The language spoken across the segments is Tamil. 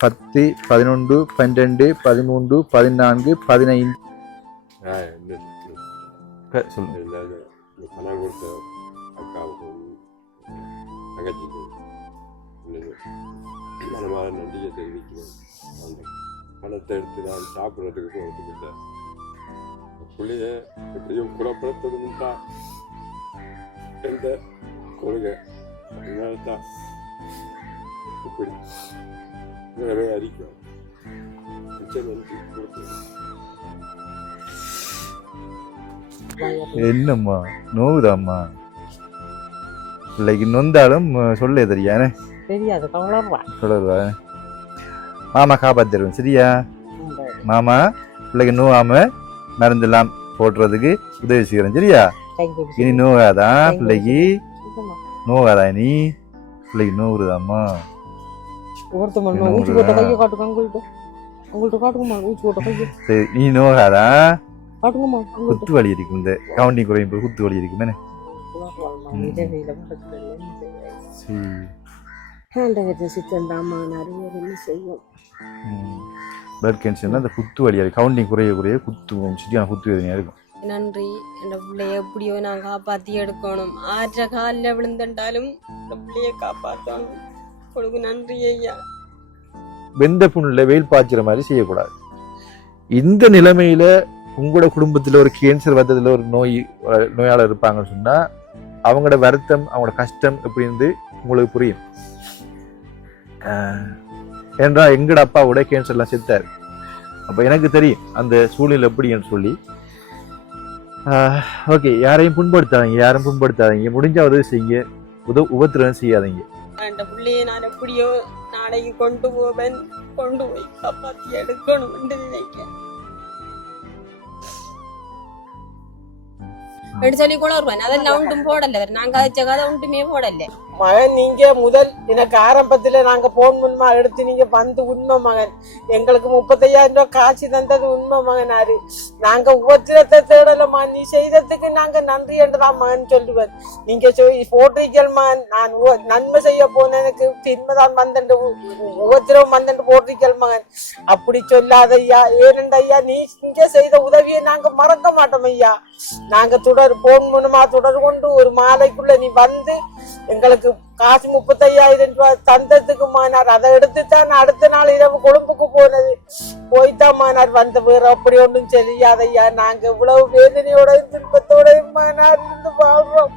10, 11, 12, 13, 14, 15. பணம் கொடுத்த அக்காவுக்கும் தங்கச்சிக்கும் மனமாக நன்றியை தெரிவிக்கிறேன். அந்த பணத்தை எடுத்து நான் சாப்பிட்றதுக்கு கொடுத்துக்கிட்டேன். பிள்ளைய எப்படியும் குணப்படுத்தணும்னா எந்த கொள்கை அதனால தான் இப்படி நிறைய அறிக்கும் மிச்சம் நன்றி கொடுத்துருக்கேன். என்னம்மா நோவுதாம்மா? பிள்ளைக்கு நொந்தாலும் சொல்ல தெரியானே தெரியாது சொல்லுவா. மாமா காப்பாத்திருவேன் சரியா? மாமா பிள்ளைக்கு நோவாம மருந்தெல்லாம் போடுறதுக்கு உதவி செய்கிறேன் சரியா? இனி நோவாதான் பிள்ளைக்கு, நோவாதா நீ பிள்ளைக்கு நோவுதாம்மா? சரி நீ நோகாதான். குத்து வலி இருக்கும், இந்த கவுண்டிங் குறையும் போது குத்து வலி இருக்குமே. பிளட் கேன்சர்னா அந்த குத்து வலியா கவுண்டிங் குறைய குறைய குத்துவோம், சரியான குத்து வேதனையா இருக்கும். நன்றி. என் பிள்ளைய எப்படியோ நான் காப்பாத்தி எடுக்கணும். ஆற்ற காலில் விழுந்துட்டாலும் பிள்ளைய காப்பாற்றணும். உங்களுக்கு நன்றி ஐயா. வெந்த புண்ணுல வெயில் பாய்ச்சுற மாதிரி செய்யக்கூடாது. இந்த நிலைமையில உங்களோட குடும்பத்துல ஒரு கேன்சர் வந்ததுல ஒரு நோயாளர் இருப்பாங்கன்னு சொன்னா அவங்களோட வருத்தம், அவங்களோட கஷ்டம் எப்படின்னு உங்களுக்கு புரியும். ஏன்றா எங்கட அப்பாவோட கேன்சர்லாம் செத்தாரு. அப்ப எனக்கு தெரியும் அந்த சூழ்நிலை எப்படின்னு சொல்லி. ஓகே, யாரையும் புண்படுத்தாதீங்க, முடிஞ்சா உதவி செய்யுங்க, உபத்திரம் செய்யாதீங்க. அந்த பிள்ளைய நான் எப்படியோ நாளைக்கு கொண்டு போவேன், கொண்டு போய் காப்பாத்தி எடுக்கணும் என்று நினைக்கிறேன். சொல்லி கூட வருவேன். அதெல்லாம் ஒன்றும் போடல, நாங்க அழைச்ச கதை ஒன்றுமே போடல. மகன் நீங்க முதல் எனக்கு ஆரம்பத்துல நாங்க போன் மூலமா எடுத்து நீங்க வந்து உண்மை மகன் எங்களுக்கு 35,000 ரூபாய் காசு தந்தது உண்மை மகனாரு. நாங்க உபத்திரத்தை தேடலமா, நீ செய்ததுக்கு நாங்க நன்றி என்றுதான் மகன் சொல்லுவேன். நீங்க போட்டிருக்கீர்கள் மகன், நான் நன்மை செய்ய போன எனக்கு தின்மைதான் வந்தண்டு உபத்திரம் வந்தண்டு போட்டிருக்கீர்கள் மகன். அப்படி சொல்லாத ஐயா. ஏனென்ற ஐயா நீ இங்க செய்த உதவியை நாங்க மறக்க மாட்டோம் ஐயா. நாங்க போன் மூலமா தொடர் கொண்டு ஒரு மாலைக்குள்ள நீ வந்து எங்களுக்கு காசு 35,000 ரூபாய் தந்ததுக்கு மானார். அதை எடுத்துத்தான் அடுத்த நாள் இரவு கொழும்புக்கு போனது. போய்தான் மானார் வந்த பேர். அப்படி ஒன்றும் தெரியாதையா. நாங்க இவ்வளவு வேதனையோடையும் துன்பத்தோடையும் மானார் இருந்து வாழ்றோம்.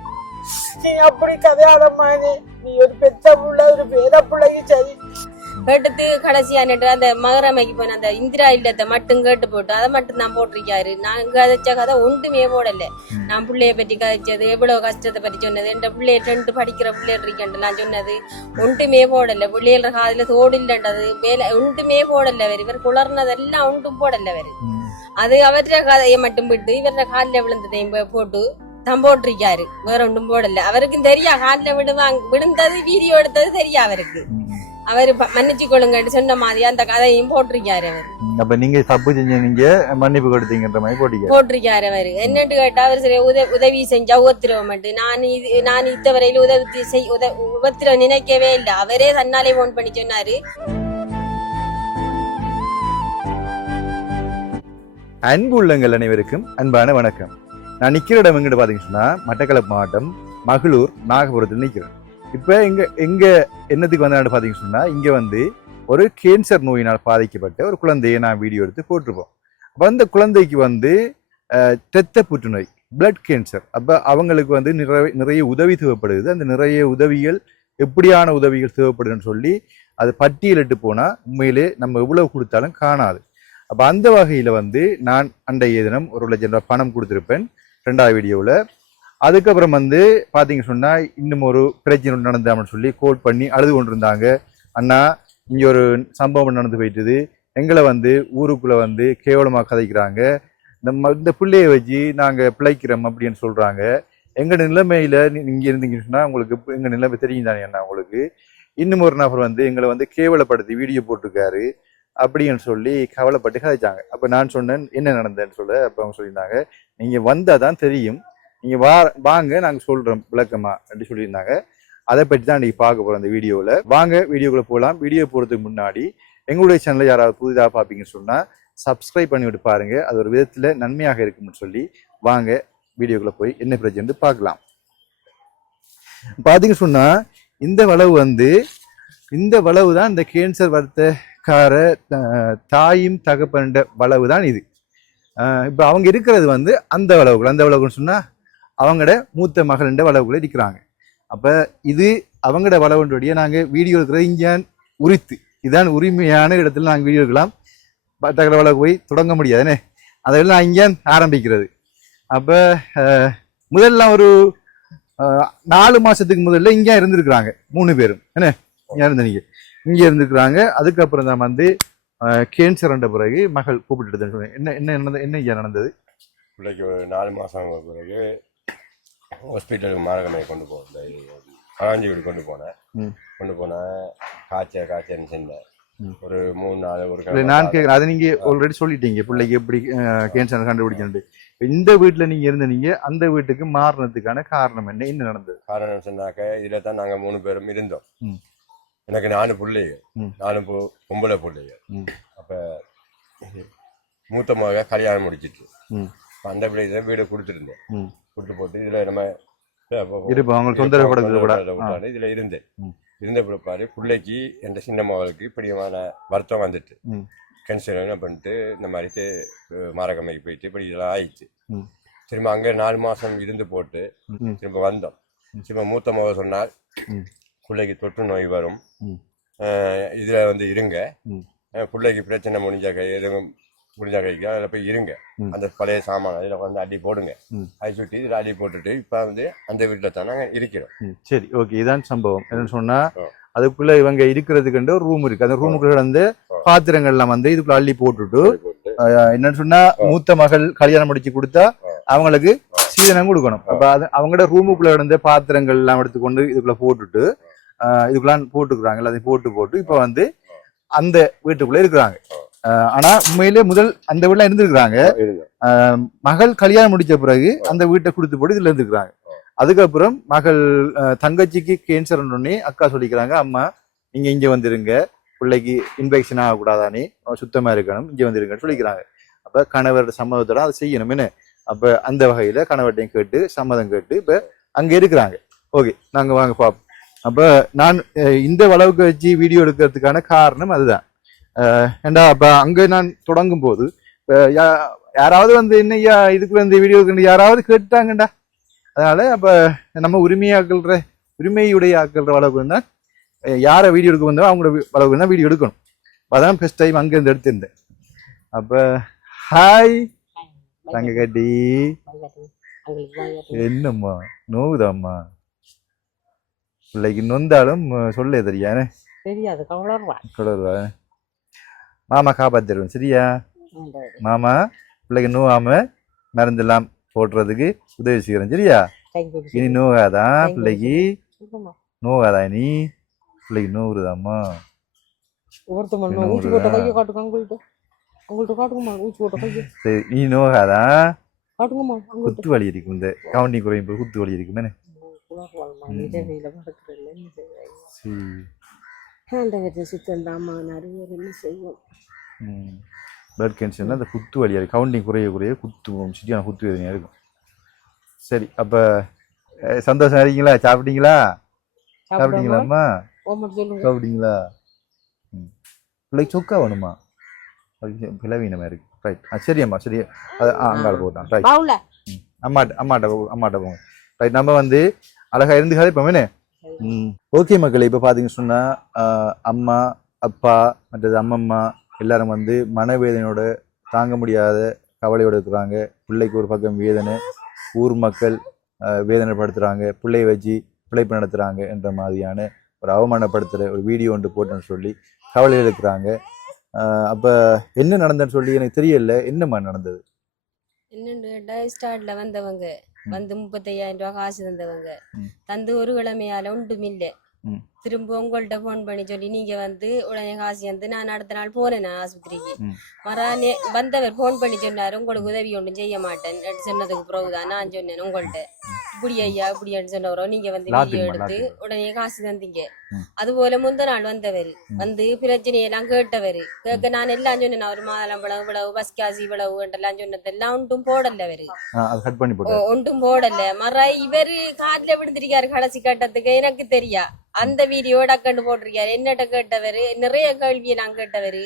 நீ அப்படி கதையாத மானே. நீ ஒரு பெத்த புள்ள, ஒரு பேர பிள்ளைக்கு சரி கேட்டுட்டு கடைசியா அந்த மகரமைக்கு போன அந்த இந்திரா இல்லத்தை மட்டும் கேட்டு போட்டு அதை மட்டும் தான் போட்டிருக்காரு. நான் கதைச்ச கதை ஒன்றுமே போடல. நான் பிள்ளைய பற்றி கதைச்சது, எவ்வளவு கஷ்டத்தை பற்றி சொன்னது, என் பிள்ளைய 10 படிக்கிற பிள்ளைகள் இருக்கேன் நான் சொன்னது ஒன்றுமே போடல. பிள்ளைகள காதுல தோடு இல்லைன்றது மேல ஒன்றுமே போடல. இவர் குளர்னதெல்லாம் ஒன்றும் போடல. அது அவற்ற கதையை மட்டும் விட்டு இவர காலில் விழுந்ததையும் போட்டு தான் போட்டிருக்காரு. வேற ஒன்றும் போடல. அவருக்கும் தெரியா காலில் விழுந்தது வீடியோ எடுத்தது தெரியா அவருக்கு. அவரு மன்னிச்சு கொள்ளுங்க சொன்ன மாதிரி அந்த கதையும் போட்டிருக்காரு அவர். அப்ப நீங்க தப்பு செஞ்சீங்க, மன்னிப்பு கொடுத்தீங்கன்ற மாதிரி போட்டிருக்காரு அவரு. என்னன்னு கேட்டா அவர் சரி உதவி செஞ்சா உபத்திரவம் மட்டும் நான் இத்தவரையில உபத்திரம் நினைக்கவே இல்லை. அவரே தன்னாலே போன் பண்ணி சொன்னாரு. அன்பு உள்ளங்கள் அனைவருக்கும் அன்பான வணக்கம். நான் நிக்கிற இடம் எங்கிட்ட பாத்தீங்கன்னு சொன்னா மட்டக்களப்பு மாவட்டம் மகளூர் நாகபுரத்தில் நிக்கிறேன். இப்ப எங்க என்னத்துக்கு வந்தான்னு பாத்தீங்கன்னு சொன்னா இங்க வந்து ஒரு கேன்சர் நோயினால் பாதிக்கப்பட்ட ஒரு குழந்தையை நான் வீடியோ எடுத்து போட்டிருப்போம். அப்ப அந்த குழந்தைக்கு வந்து இரத்த புற்றுநோய், பிளட் கேன்சர். அப்ப அவங்களுக்கு வந்து நிறைய உதவி தேவைப்படுது. அந்த நிறைய உதவிகள் எப்படியான உதவிகள் தேவைப்படுதுன்னு சொல்லி அது பட்டியலிட்டு போனா உண்மையிலே நம்ம எவ்வளவு கொடுத்தாலும் காணாது. அப்ப அந்த வகையில வந்து நான் அன்றைய தினம் 1,00,000 ரூபாய் பணம் கொடுத்திருப்பேன் 2வது வீடியோவில். அதுக்கப்புறம் வந்து பார்த்தீங்க சொன்னா இன்னும் ஒரு பிரச்சனை நடந்தாமன்னு சொல்லி கோல் பண்ணி அழுது கொண்டிருந்தாங்க. அண்ணா இங்கே ஒரு சம்பவம் நடந்து போயிட்டுது, எங்களை வந்து ஊருக்குள்ள வந்து கேவலமாக கதைக்கிறாங்க, இந்த பிள்ளையை வச்சு நாங்கள் பிழைக்கிறோம் அப்படின்னு சொல்றாங்க. எங்க நிலைமையில நீங்க இருந்தீங்கன்னு சொன்னா உங்களுக்கு எங்க நிலைமை தெரியும் தானே அண்ணா உங்களுக்கு. இன்னும் ஒரு நபர் வந்து எங்களை வந்து கேவலப்படுத்தி வீடியோ போட்டிருக்காரு அப்படின்னு சொல்லி கவலைப்பட்டு கதைச்சாங்க. அப்போ நான் சொன்னேன் என்ன நடந்தேன்னு சொல்ல. அப்போ அவங்க சொல்லியிருந்தாங்க நீங்க வந்தாதான் தெரியும், நீங்க வாங்க நாங்க சொல்றோம் விளக்கமா அப்படி சொல்லியிருந்தாங்க. அதை பற்றி தான் இன்னைக்கு பார்க்க போறோம் அந்த வீடியோவில். வாங்க வீடியோக்குள்ள போகலாம். வீடியோ போறதுக்கு முன்னாடி எங்களுடைய சேனலை யாராவது புதிதாக பார்ப்பீங்கன்னு சொன்னால் சப்ஸ்கிரைப் பண்ணிவிட்டு பாருங்க. அது ஒரு விதத்தில் நன்மையாக இருக்கும்னு சொல்லி வாங்க வீடியோக்குள்ள போய் என்ன பிரச்சனை பார்க்கலாம். பார்த்தீங்க சொன்னா இந்த வளவு தான் இந்த கேன்சர் வருத்தக்கார தாயும் தகப்பன்ற வளவு தான் இது. இப்போ அவங்க இருக்கிறது அந்த வளவுக்குன்னு சொன்னா அவங்களோட மூத்த மகள்ன்ற வளவுக்குள்ள இருக்கிறாங்க. அப்ப இது அவங்களோட வளவுடைய நாங்கள் வீடியோ இருக்கிறது இஞ்சான் உரித்து இதான் உரிமையான இடத்துல நாங்கள் வீடியோ இருக்கலாம். தகவலை வளவு போய் தொடங்க முடியாதுன்னு அதெல்லாம் நான் இங்கே ஆரம்பிக்கிறது. அப்போ முதல்லாம் ஒரு 4 மாசத்துக்கு முதல்ல இங்கே இருந்திருக்கிறாங்க 3 பேரும் என்ன இங்கே இருந்திருக்கிறாங்க. அதுக்கப்புறம் தான் கேன்சர் வந்த பிறகு மகள் கூப்பிட்டு சொன்னேன். என்ன இங்கே நடந்தது? பிள்ளைக்கு ஒரு 4 மாதம் பிறகு ஹாஸ்பிட்டலுக்கு மாரகமையை கொண்டு போனேன், காஞ்சி வீடு கொண்டு போனேன். காய்ச்சல்னு சொன்னேன். ஒரு 3 நாள் ஒரு நான் கேட்குறேன். அதை நீங்க ஆல்ரெடி சொல்லிட்டீங்க பிள்ளைக்கு எப்படி கேன்சர் கண்டுபிடிக்கணும். இந்த வீட்டுல நீங்க இருந்தீங்க, அந்த வீட்டுக்கு மாறினதுக்கான காரணம் என்ன நடந்தது? காரணம் சொன்னாக்க இதுல தான் நாங்க 3 பேரும் இருந்தோம். எனக்கு 4 பிள்ளைகள், 4 பொம்பளை பிள்ளைகள். அப்ப மூத்த மக கல்யாணம் முடிச்சிட்டு அந்த பிள்ளைக்கு வீடு கொடுத்துருந்தேன். கொடுத்து போட்டு இதுல நம்ம இதுல இருந்தேன். இருந்த பிற்பாடு பிள்ளைக்கு என் சின்ன மகளுக்கு இப்படியான வருத்தம் வந்துட்டு கேன்சர் என்ன பண்ணிட்டு இந்த மாதிரி மாரகமைக்கு போயிட்டு இப்படி இதெல்லாம் ஆயிடுச்சு. திரும்ப அங்கே 4 மாதம் இருந்து போட்டு திரும்ப வந்தோம். திரும்ப மூத்த மகள் சொன்னால் பிள்ளைக்கு தொற்று நோய் வரும், இதில் இருங்க, பிள்ளைக்கு பிரச்சனை எதுவும் முடிஞ்சா கைக்கு அதில் போய் இருங்க, அந்த பழைய சாமான அதில் அடி போடுங்க, அதை சுற்றி இதில் அடி போட்டுட்டு இப்போ அந்த வீட்டில் தான் நாங்கள் இருக்கிறோம். சரி, ஓகே. இதான் சம்பவம். என்னன்னு சொன்னா அதுக்குள்ள இவங்க இருக்கிறதுக்கு ஒரு ரூம் இருக்கு. அந்த ரூமுக்குள்ள பாத்திரங்கள்லாம் இதுக்குள்ள அள்ளி போட்டுட்டு என்னன்னு சொன்னா மூத்த மகள் கல்யாணம் முடிச்சு கொடுத்தா அவங்களுக்கு சீதனம் கொடுக்கணும். அப்ப அவங்களோட ரூமுக்குள்ள இருந்த பாத்திரங்கள் எல்லாம் எடுத்துக்கொண்டு இதுக்குள்ள போட்டுட்டு இதுக்குள்ள போட்டுக்கிறாங்க. எல்லாத்தையும் போட்டு இப்ப அந்த வீட்டுக்குள்ள இருக்கிறாங்க. ஆனா உண்மையிலே முதல் அந்த வீட்டுல இருந்திருக்கிறாங்க. மகள் கல்யாணம் முடிச்ச பிறகு அந்த வீட்டை கொடுத்து போட்டு இதுல இருந்துக்கிறாங்க. அதுக்கப்புறம் மகள் தங்கச்சிக்கு கேன்சர் உடனே அக்கா சொல்லிக்கிறாங்க, அம்மா நீங்க இங்க வந்துருங்க, பிள்ளைக்கு இன்ஃபெக்ஷன் ஆகக்கூடாதானே, சுத்தமா இருக்கணும், இங்க வந்துருங்கன்னு சொல்லிக்கிறாங்க. அப்ப கணவரோட சம்மதத்தோட அதை செய்யணும் என்ன. அப்ப அந்த வகையில கணவர்டையும் கேட்டு சம்மதம் கேட்டு இப்ப அங்க இருக்கிறாங்க. ஓகே, நாங்க வாங்க பார்ப்போம். அப்ப நான் இந்த அளவுக்கு வச்சு வீடியோ எடுக்கிறதுக்கான காரணம் அதுதான். ஏண்டா அப்ப அங்க நான் தொடங்கும் போது யாராவது என்னையா இதுக்கு வீடியோக்கு யாராவது கேட்டாங்கண்டா. அதனால அப்ப நம்ம உரிமையுடைய ஆக்கள்ற அளவுக்கு தான் யாரை வீடியோ எடுக்க வந்தோ அவங்களோட அளவுக்கு தான் வீடியோ எடுக்கணும். அதான் ஃபர்ஸ்ட் டைம் அங்க இருந்து எடுத்திருந்தேன். அப்ப ஹாய் தங்க கட்டி, என்னம்மா நோவுதாம்மா? பிள்ளைக்கு நொந்தாலும் சொல்ல தெரியானே, தெரியாது, கவலருவா. மாமா காப்பாத்திடுவேன் சரியா? மாமா பிள்ளைக்கு நோவாம மருந்தெல்லாம் போடுறதுக்கு உதவி செய்யறேன் சரியா? இனி நோகாதான் பிள்ளைக்கு, நோகாதா நீ? பிள்ளைக்கு நோவுதாம்மா? சரி, நீ நோகாதான். குத்து வலி இருக்கும், இந்த கவுண்டிங் குறையும் போது குத்து வலி இருக்குமே. பிளட் கேன்சர்னா அந்த குத்து வலியா கவுண்டிங் குறைய குத்துவோம், சரியான குத்து வேதனையா இருக்கும். சரி, அப்ப சந்தோஷம் இருக்கீங்களா? சாப்பிட்டீங்களாம்மா? சாப்பிட்டீங்களா? பிள்ளைக்கு சொக்கா வேணுமா? பிளவீனமா இருக்கு. ரைட், சரியம்மா சரி, அது அங்கால போட்டான். ரைட், அம்மாட்ட போங்க. ரைட், நம்ம அழகா இருந்து கதைப்போமே. ஓகே மக்களே, இப்போ பார்த்தீங்கன்னு சொன்னால் அம்மா அப்பா மற்றது அம்மம்மா எல்லாரும் மனவேதனையோட தாங்க முடியாத கவலையோடு இருக்கிறாங்க. பிள்ளைக்கு ஒரு பக்கம் வேதனை, ஊர் மக்கள் வேதனைப்படுத்துகிறாங்க, பிள்ளையை வச்சு பிழைப்பு நடத்துகிறாங்க என்ற மாதிரியான ஒரு அவமானப்படுத்துகிற ஒரு வீடியோ ஒன்று போட்டேன்னு சொல்லி கவலையில் இருக்கிறாங்க. அப்போ என்ன நடந்ததுன்னு சொல்லி எனக்கு தெரியல. என்னம்மா நடந்தது? என்னன்னு கேட்டா ஸ்டார்ட்ல வந்தவங்க 35,000 ரூபாய் காசு தந்தவங்க ஒரு கிழமையால ஒன்றும் இல்லை. திரும்ப உங்கள்ட்ட போன் பண்ணி சொல்லி நீங்க வந்து உடனே காசி வந்து நான் அடுத்த நாள் போனேன் நான் ஆஸ்பத்திரிக்கு. மறானே வந்தவர் போன் பண்ணி சொன்னாரு உங்களுக்கு உதவி ஒன்றும் செய்ய மாட்டேன் சொன்னதுக்கு பிறகுதான் நான் சொன்னேன் உங்கள்ட்ட இப்படி ஐயா இப்படின்னு சொன்னவரோ நீங்க வந்து வீடியோ எடுத்து உடனே காசு தந்தீங்க. அது போல முந்த நாள் வந்தவர் வந்து பிரச்சனையெல்லாம் கேட்டவர் கேட்க நான் எல்லாம் சொன்னேன் அவர் மாதளம்பழம் இவ்வளவு பஸ் காசு இவ்வளவு எல்லாம் சொன்னதெல்லாம் ஒன்றும் போடல அவரு ஒன்றும் போடல. மற இவரு காட்டுல விழுந்திருக்காரு கடைசி கட்டத்துக்கு எனக்கு தெரியா அந்த வீடியோ டக்கண்டு போட்டிருக்காரு. என்னட்ட கேட்டவரு நிறைய கேள்வியை நான் கேட்டவரு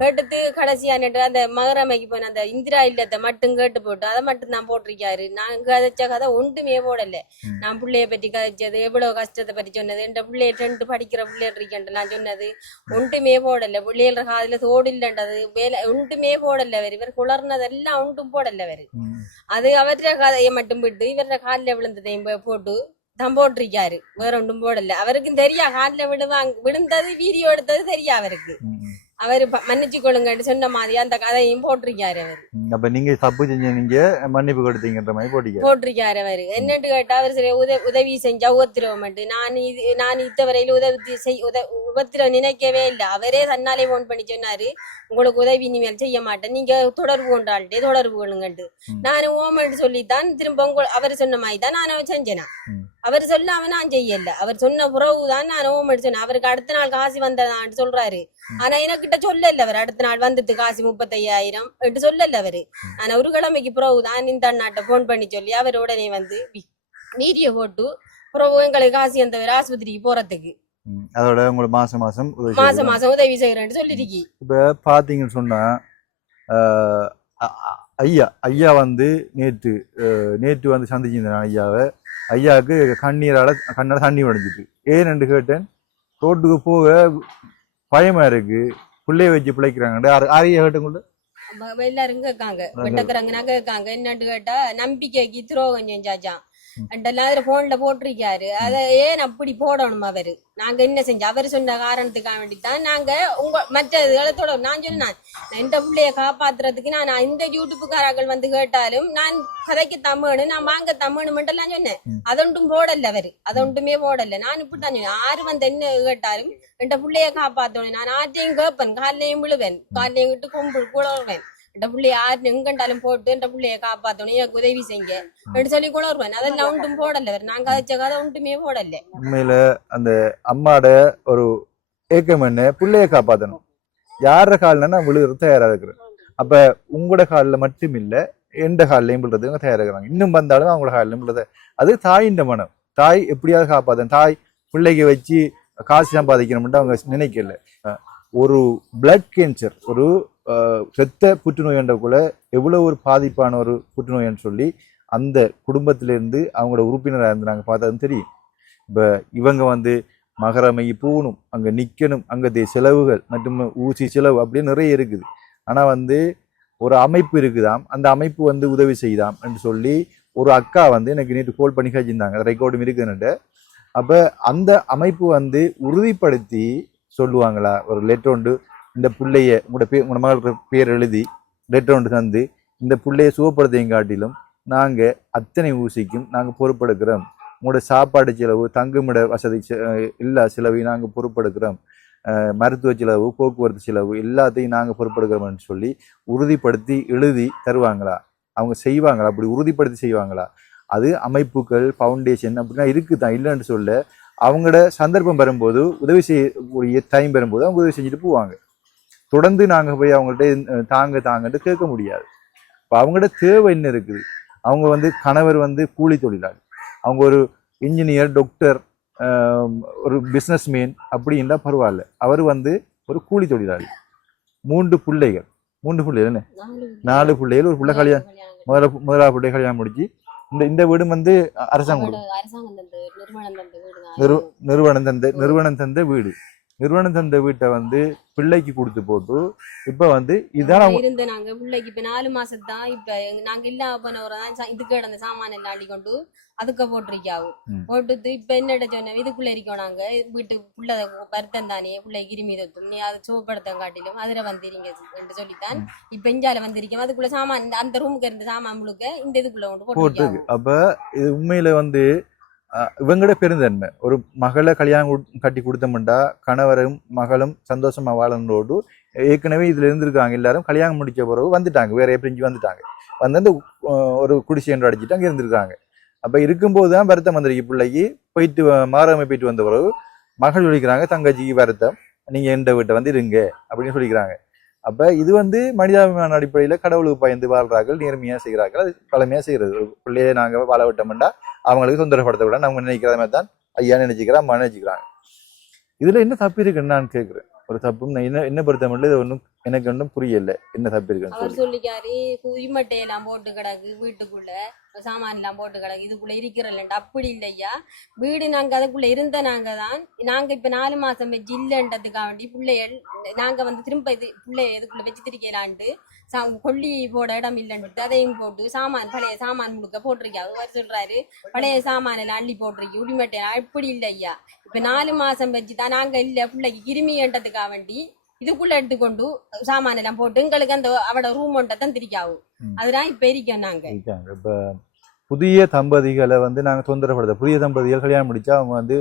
கேட்டுட்டு கடைசியா அந்த மகரமைக்கு போன அந்த இந்திரா இல்லத்தை மட்டும் கேட்டு போட்டு அதை மட்டும் நான் போட்டிருக்காரு. நான் கதைச்ச கதை ஒன்றுமே போடல. நான் பிள்ளைய பற்றி கதைச்சது எவ்வளவு கஷ்டத்தை பற்றி சொன்னது என் பிள்ளைய 10th படிக்கிற பிள்ளைகள் இருக்கேன் நான் சொன்னது ஒன்றுமே போடல. பிள்ளைகள காதுல தோடு இல்லைன்றது வேலை ஒன்றுமே போடல. இவர் குளர்னதெல்லாம் ஒன்றும் போடல. அது அவர கதையை மட்டும் விட்டு இவர காலில் விழுந்ததையும் போட்டு தான் போட்டிருக்காரு. வேற ஒன்றும் போடல. அவருக்கும் தெரியா காலில் விழுந்தது வீடியோ எடுத்தது தெரியா அவருக்கு. அவரு மன்னிச்சு கொள்ளுங்கன்னு சொன்ன மாதிரி அந்த கதையும் போட்டிருக்காரு அவரு. அப்ப நீங்க தப்பு செஞ்ச நீங்க மன்னிப்பு கொடுத்தீங்கன்ற மாதிரி போட்டிருக்காரு அவரு. என்னன்னு கேட்டா அவர் சரி உதவி செஞ்சா உபத்திரவம் நான் இத்தவரையில உபத்திரவம் நினைக்கவே இல்லை. அவரே தன்னாலே போன் பண்ணி சொன்னாரு உங்களுக்கு உதவி இனிமேல் செய்ய மாட்டேன் நீங்க தொடர்பு கொண்டாள்கிட்டே தொடர்பு கொள்ளுங்கண்டு. நான் ஓமன்னு சொல்லித்தான் திரும்ப அவர் சொன்ன மாதிரி தான் நான் செஞ்சேனா. அவர் சொல்லாம நான் செய்யல. அவர் சொன்ன புறவுதான் நான் ஓமன்னு சொன்னேன். அவருக்கு அடுத்த நாள் காசு வந்ததான்னு சொல்றாரு. ஆனா எனக்கிட்ட சொல்லல அவர் அடுத்த நாள் வந்துட்டு காசு 35,000 என்று சொல்லல அவரு. நான் ஒரு கிழமைக்கு புறவுதான் இந்த அண்ணாட்ட போன் பண்ணி சொல்லி அவர் உடனே வந்து வீடியோ போட்டு புறவு எங்களுக்கு காசு அந்த ஆஸ்பத்திரிக்கு போறதுக்கு அதோட உங்களுக்கு மாசம் மாசம் உதவி செய்யறேன்னு சொல்லிருக்கி. இப்ப பாத்தீங்கன்னு சொன்னா ஐயா வந்து நேற்று வந்து சந்திச்சிருந்தேன் ஐயாவை. ஐயாவுக்கு கண்ணால தண்ணி உடைஞ்சிட்டு ஏன்னு கேட்டேன். ரோட்டுக்கு போக பயமா இருக்கு பிள்ளைய வச்சு பிழைக்கிறாங்க. ஆரிய கேட்டுங்கள எல்லாரும் கேட்காங்க வெட்டக்குறாங்கன்னா கேட்காங்க. என்னன்னு கேட்டா நம்பிக்கைக்கு துரோகம் செஞ்சாச்சான் எல்லாரும் போன்ல போட்டிருக்காரு. அத ஏன் அப்படி போடணும் அவரு. நாங்க என்ன செஞ்சோம் அவரு சொன்ன காரணத்துக்காக வேண்டித்தான் நாங்க மற்ற தொடரும். நான் சொன்னேன் எந்த பிள்ளைய காப்பாத்துறதுக்கு நான் இந்த யூடியூப்புக்காரர்கள் வந்து கேட்டாலும் நான் கதைக்கு தமிழ் நான் வாங்க தமிழ் மட்டும் எல்லாம் சொன்னேன். அதொன்றும் போடல அவரு. அதொன்றுமே போடல. நான் இப்படித்தான் சொன்னேன். ஆறு வந்து என்ன கேட்டாலும் எந்த பிள்ளைய காப்பாத்தணும் நான் ஆற்றையும் கேட்பேன். காலையும் விழுவேன் காலையும் விட்டு கொம்பு குளறுவேன். என் பிள்ளைய ஆறு எங்கண்டாலும் போட்டு என் பிள்ளைய காப்பாத்தணும் எனக்கு உதவி செய்ய சொல்லி குளறுவேன். அதெல்லாம் ஒன்றும் போடல. நாங்க கதைச்ச கதை ஒன்றுமே போடல. உண்மையில அந்த அம்மாட ஒரு ஏக்கம் என்ன பிள்ளைய காப்பாத்தணும். யார கால்னா விழுகிறது தயாரா இருக்கிறேன். அப்ப உங்களோட காலில் மட்டும் இல்ல எந்த காலிலையும் விழுறது தயாரா இருக்கிறாங்க. இன்னும் வந்தாலும் அவங்களோட காலிலையும் விழுறது. அது தாயின் மனம். தாய் எப்படியாவது காப்பாத்தணும். தாய் பிள்ளைக்கு வச்சு காசு சம்பாதிக்கணும்னு அவங்க நினைக்கல. ஒரு பிளட் கேன்சர் ஒரு இரத்த புற்றுநோய் என்றக்குள்ள எவ்வளவு ஒரு பாதிப்பான ஒரு புற்றுநோய்ன்னு சொல்லி அந்த குடும்பத்திலிருந்து அவங்களோட உறுப்பினராக இருந்து நாங்கள் பார்த்ததுன்னு தெரியும். இப்போ இவங்க வந்து மகரமைக்கு போகணும் அங்கே நிற்கணும் அங்கே செலவுகள் மற்றும் ஊசி செலவு அப்படியே நிறைய இருக்குது. ஆனால் வந்து ஒரு அமைப்பு இருக்குதாம். அந்த அமைப்பு வந்து உதவி செய்தாம் என்று சொல்லி ஒரு அக்கா வந்து எனக்கு நேற்று கால் பண்ணி கழிச்சிருந்தாங்க. ரெக்கார்டும் இருக்குன்னுட்டு. அப்போ அந்த அமைப்பு வந்து உறுதிப்படுத்தி சொல்லுவாங்களா ஒரு லெட்டர் ஒன்று இந்த பிள்ளைய உங்களோட மகள் பேர் எழுதி லெட்டர் ஒன்று தந்து இந்த பிள்ளைய சுகப்படுத்தையும் காட்டிலும் நாங்கள் அத்தனை ஊசிக்கும் நாங்கள் பொறுப்பெடுக்கிறோம். உங்களோட சாப்பாடு செலவு தங்குமிட வசதி எல்லா செலவையும் நாங்கள் பொறுப்பெடுக்கிறோம். மருத்துவ செலவு போக்குவரத்து செலவு எல்லாத்தையும் நாங்கள் பொறுப்பெடுக்கிறோம்னு சொல்லி உறுதிப்படுத்தி எழுதி தருவாங்களா? அவங்க செய்வாங்களா? அப்படி உறுதிப்படுத்தி செய்வாங்களா? அது அமைப்புகள் ஃபவுண்டேஷன் அப்படின்னா இருக்குதான் இல்லைன்னு சொல்ல அவங்களோட சந்தர்ப்பம் பெறும்போது உதவி செய்யக்கூடிய டைம் பெறும்போது அவங்க உதவி செஞ்சுட்டு போவாங்க. தொடர்ந்து நாங்கள் போய் அவங்கள்ட்ட தாங்கன்னு கேட்க முடியாது. இப்போ அவங்களோட தேவை என்ன இருக்குது? அவங்க வந்து கணவர் வந்து கூலி தொழிலாளி, அவங்க ஒரு இன்ஜினியர் டாக்டர் ஒரு பிஸ்னஸ்மேன் அப்படின்னா பரவாயில்ல. அவர் வந்து ஒரு கூலி தொழிலாளி. 3 பிள்ளைகள் என்ன 4 பிள்ளைகள் ஒரு பிள்ளை கல்யாணம் முதலாவது பிள்ளை கல்யாணம் முடிச்சு இந்த வீடு வந்து அரசாங்கம் நிறுவனம் தந்த வீடு. நிறுவனம் தந்த வீட்டை வந்து பிள்ளைக்கு கொடுத்து போட்டு இப்ப வந்து இதான் இருந்த நாங்க பிள்ளைக்கு இப்ப 4 மாசம் தான். இப்ப நாங்க இல்லாம போனவரதான் இதுக்கு கிடந்த சாமான எல்லாம் அள்ளி கொண்டு அதுக்கு போட்டிருக்காவும் போட்டு இப்ப என்னட சொன்ன இதுக்குள்ள இருக்கோம். நாங்க வீட்டு புள்ள வருத்தம் தானே பிள்ளை கிருமி தொத்தும் நீ அதை சுகப்படுத்த காட்டிலும் அதுல வந்துருங்க என்று சொல்லித்தான் இப்ப இஞ்சால வந்திருக்கோம். அதுக்குள்ள சாமான் அந்த ரூமுக்கு இருந்த சாமான் முழுக்க இந்த இதுக்குள்ள கொண்டு போட்டு. அப்ப இது உண்மையில வந்து இவங்களோட பெருந்தன்மை ஒரு மகளை கல்யாணம் கட்டி கொடுத்தோம்டா கணவரும் மகளும் சந்தோஷமா வாழனோடு ஏற்கனவே இதுல இருந்திருக்காங்க எல்லாரும் கல்யாணம் முடிச்ச பிறகு வந்துட்டாங்க வேற பிரிஞ்சு வந்துட்டாங்க வந்து அந்த ஒரு குடிசை என்று அடிச்சுட்டு அங்கே இருந்திருக்காங்க. அப்ப இருக்கும்போது தான் வருத்தம் வந்திருக்கு பிள்ளைக்கு போயிட்டு மாறாம போயிட்டு வந்த பிறகு மகள் சொல்லிக்கிறாங்க தங்கச்சிக்கு வருத்தம் நீங்க எந்த வீட்டை வந்து இருங்க அப்படின்னு சொல்லிக்கிறாங்க. அப்ப இது வந்து மனிதாபிமான அடிப்படையில கடவுளுக்கு பயந்து வாழ்றார்கள் நேர்மையா செய்கிறார்கள் அது பழமையா செய்யறது. ஒரு பிள்ளையை நாங்க வாழ விட்டோம்னா அவங்களுக்கு தொந்தரப்படுத்த விட நம்ம நினைக்கிற மாதிரி தான் ஐயா நினைச்சுக்கிறோம் அம்மா நினைச்சுக்கிறாங்க. இதுல என்ன தப்பு இருக்குன்னு நான் கேட்கிறேன். ஒரு தப்பும் என்ன பொறுத்த மட்டும் இது ஒன்றும் எனக்கு ஒன்றும் புரியல என்ன தப்பு இருக்குன்னு அவர் சொல்லிக்காரு உயிமட்டையெல்லாம் போட்டு கிடக்கு வீட்டுக்குள்ள சாமான் எல்லாம் போட்டு கிடக்கு இதுக்குள்ள இருக்கிறல்லண்டா அப்படி இல்லையா வீடு நாங்க அதுக்குள்ள இருந்த நாங்க இப்ப 4 மாசம் வச்சு இல்லைன்றதுக்காக வேண்டி பிள்ளைகள் நாங்க வந்து திரும்ப இது பிள்ளைய இதுக்குள்ள வச்சு திரிக்கலான்ட்டு கொல்லி போட இடம் இல்லைன்னு அதையும் போட்டு சாமான் பழைய சாமான் முழுக்க போட்டிருக்காரு. அவர் சொல்றாரு பழைய சாமான் எல்லாம் அள்ளி போட்டிருக்கு உரிமட்டையெல்லாம் இப்படி இல்லையா இப்ப 4 மாசம் வச்சுதான் நாங்க இல்ல பிள்ளைக்கு கிருமின்றதுக்காக வேண்டி இதுக்குள்ள எடுத்துக்கொண்டு சாமான எல்லாம் போட்டு எங்களுக்கு அந்த அவட ரூம் ஒன்றை தான் திரிக்காவும் அதுதான் இப்ப இருக்கோம் நாங்க. இப்ப புதிய தம்பதிகளை வந்து நாங்க தொந்தரப்படுத்த புதிய தம்பதிகள் கல்யாணம் முடிச்சா அவங்க வந்து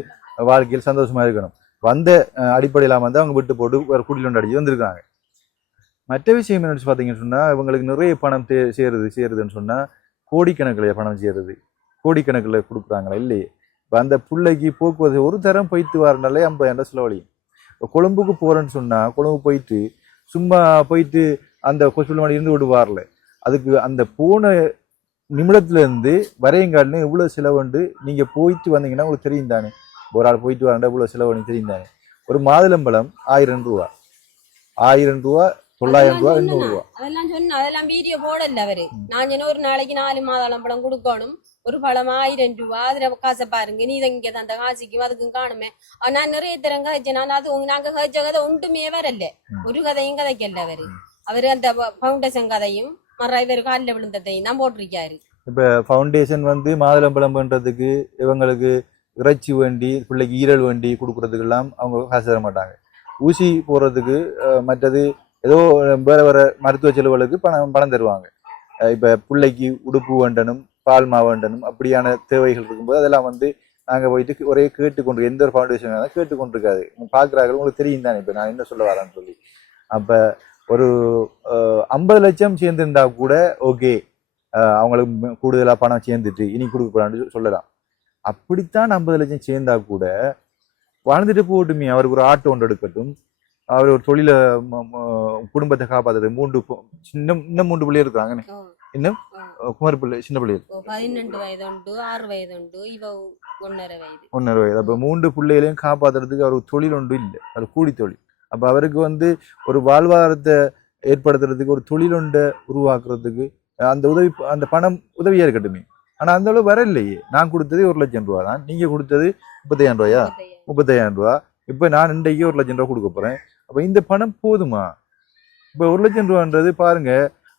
வாழ்க்கையில் சந்தோஷமா இருக்கணும் வந்த அடிப்படையில வந்து அவங்க விட்டு போட்டு ஒரு குடியில் அடிச்சு வந்திருக்காங்க. மற்ற விஷயம் என்ன பாத்தீங்கன்னு சொன்னா இவங்களுக்கு நிறைய பணம் சேருதுன்னு சொன்னா கோடிக்கணக்கில் பணம் சேருது கோடிக்கணக்கில் கொடுக்குறாங்களா இல்லையே. இப்ப அந்த பிள்ளைக்கு போக்குவரத்து ஒரு தரம் போயிட்டு வரனாலே 50,000 செலவழியும். கொழும்புக்கு போறேன்னு சொன்னா கொழும்பு போயிட்டு சும்மா போயிட்டு அந்த ஹாஸ்பிட்டல் இருந்து விடுவார்ல அதுக்கு அந்த போன நிமிடத்துல இருந்து வரையங்கால்னு எவ்வளவு செலவுண்டு நீங்க போயிட்டு வந்தீங்கன்னா உங்களுக்கு தெரியும் தானே. ஒரு ஆள் போயிட்டு வரண்டா எவ்வளவு செலவுன்னு தெரியும் தானே. ஒரு மாதுளம்பழம் 1000 ரூபா 900 ரூபா 200 ரூபா அதெல்லாம் சொன்ன அதெல்லாம் வீடியோ போடல அவரு. நான் சொன்ன ஒரு நாளைக்கு 4 மாதுளம்பழம் கொடுக்கணும் ஒரு பழம் 1000 ரூபா அதுல காசை பாருங்க நீ இங்க அந்த காசுக்கும் அதுக்கும் காணுமே. நான் நிறைய தரம் கதைச்சேன் அது நாங்க கதைச்ச கதை ஒன்றுமே வரல ஒரு கதையும் கதைக்கல அவரு அந்த பவுண்டேஷன் கதையும் மற இவரு காலில் விழுந்ததையும் தான் போட்டிருக்காரு. இப்ப ஃபவுண்டேஷன் வந்து மாதுளம்பழம் பண்றதுக்கு இவங்களுக்கு இறைச்சி வேண்டி பிள்ளைக்கு ஈரல் வேண்டி கொடுக்கறதுக்கு எல்லாம் அவங்க காசு தர மாட்டாங்க. ஊசி போடுறதுக்கு மற்றது ஏதோ வேற மருத்துவ செலவுகளுக்கு பணம் தருவாங்க. இப்ப பிள்ளைக்கு உடுப்பு வேண்டனும் பால் மாவேண்டனும் அப்படியான தேவைகள் இருக்கும்போது அதெல்லாம் வந்து நாங்க போயிட்டு ஒரே கேட்டுக்கொண்டு எந்த ஒரு ஃபவுண்டேஷன் கேட்டுக்கொண்டிருக்காது பாக்குறாங்க உங்களுக்கு தெரியும் தானே. இப்ப நான் என்ன சொல்ல வரேன்னு சொல்லி அப்ப ஒரு 50 லட்சம் சேர்ந்திருந்தா கூட ஓகே அவங்களுக்கு கூடுதலா பணம் சேர்ந்துட்டு இனி கொடுக்க போறான்னு சொல்லலாம். அப்படித்தான் 50 லட்சம் சேர்ந்தா கூட வாழ்ந்துட்டு போகட்டுமே. அவருக்கு ஒரு ஆட்டோ ஒன்று எடுக்கட்டும் அவர் ஒரு தொழில குடும்பத்தை காப்பாத்துறது 3 பிள்ளைகள் இருக்காங்க இன்னும் குமார் பிள்ளை சின்ன பிள்ளைகள் 12 வயது உண்டு 6 வயது உண்டு இவ 1.5 வயது 1.5 வயது. அப்ப 3 பிள்ளைகளையும் காப்பாத்துறதுக்கு அவருக்கு தொழில் ஒன்று இல்லை அது கூலி தொழில். அப்ப அவருக்கு வந்து ஒரு வாழ்வாதாரத்தை ஏற்படுத்துறதுக்கு ஒரு தொழில் ஒன்றை உருவாக்குறதுக்கு அந்த பணம் உதவியா இருக்கட்டுமே. ஆனா அந்த அளவு வர இல்லையே. நான் கொடுத்தது 1 லட்சம் ரூபா தான் நீங்க கொடுத்தது 30,000 ரூபாயா 30,000 ரூபா. இப்ப நான் இன்றைக்கு 1 லட்சம் ரூபா கொடுக்க போறேன். அப்ப இந்த பணம் போதுமா? இப்ப 1 லட்சம் ரூபான்றது பாருங்க